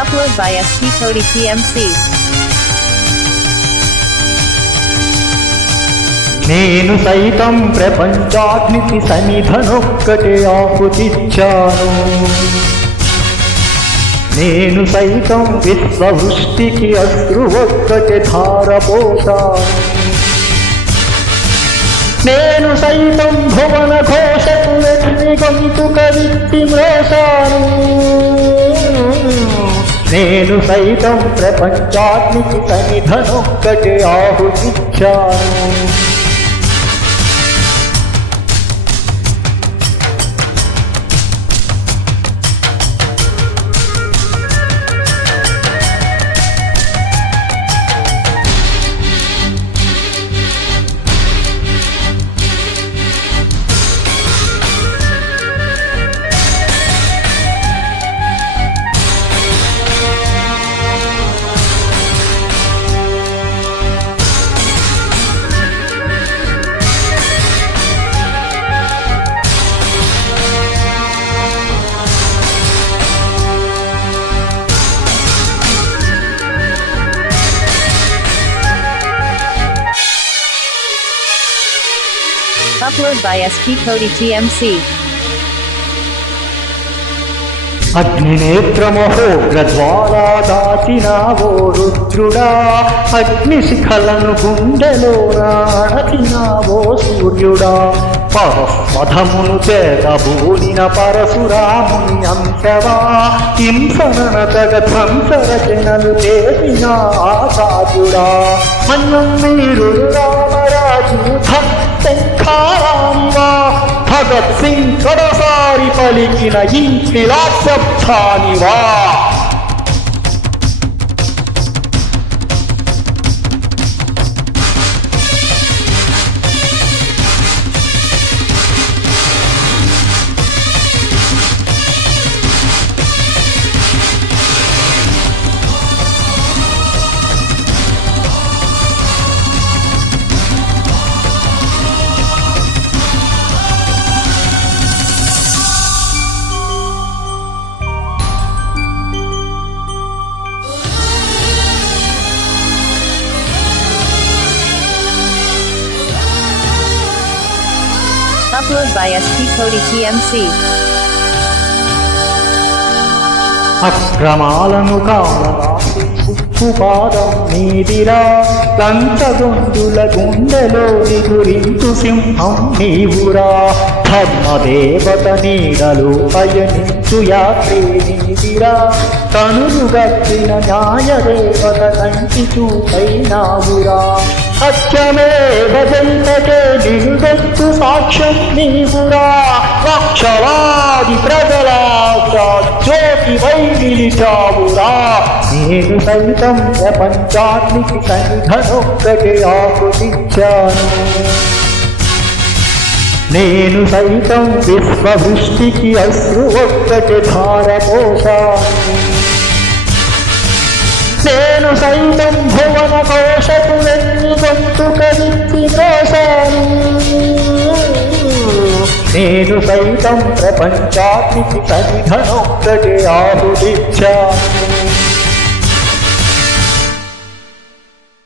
Upload by SP Cody TMC. నేను సైతం ప్రపంచాగ్నికి సన్నిధనొక్కటే ఆహుతిచ్చాను. నేను సైతం విశ్వవృష్టికి అశ్రు ఒక్కటే ధారపోసాను. నేను సైతం భువన ఘోషకు వెన్ని గొంతుక విప్పి మ్రోసాను. నేను సైతం ప్రపంచాగ్నికి సన్నిధనొక్కటే ఆహుతిచ్చాను. Upload by SP Cody TMC. అగ్నినేత్రమహోగ్రజ్వాలా దాచినావో రుద్రుడా, అగ్నిశిఖలను గుండెలోన అణచినావో సూర్యుడా. పరస్మధమును చేతబూనిన పరశురాముని అంశవా, హింసననతగ ధ్వంసరచనలు చేసిన ఆచార్యుడా. మన్నం మీరు రామరాజు శంఖారానివా, భగత్ సింగ్ కడసారి పలికిన ఇంకిలాబ్ శబ్దానివా. Upload by SP Cody TMC. అక్రమాలను కాలరాసి ఉప్పుపాదం నీదిరా, లంచగొండుల గుండెలోని గురించు సింహం నీవురా. ధర్మదేవత నీడలు పయనించు యాత్రే నీదిరా, తనులు గట్టిన న్యాయదేవత కంటి చూపైనావురా. సత్యమే భజంతకే నిలుగొత్తు సాక్ష్యం నీవురా. లక్షలాది ప్రజల జ్యోతి వై నిలిచావురా. నేను సైతం ప్రపంచానికి సన్నిధనొక్కటే ఆహుతిచ్చాను. నేను సైతం విశ్వవృష్టికి అశ్రు ఒక్కటే ధారపోసాను. నేను సైతం భువన కోశకు వెన్ని గొంతుక విప్పి మ్రోసాను. నేను సైతం ప్రపంచానికి సన్నిధనొక్కటే ఆహుతిచ్చాను.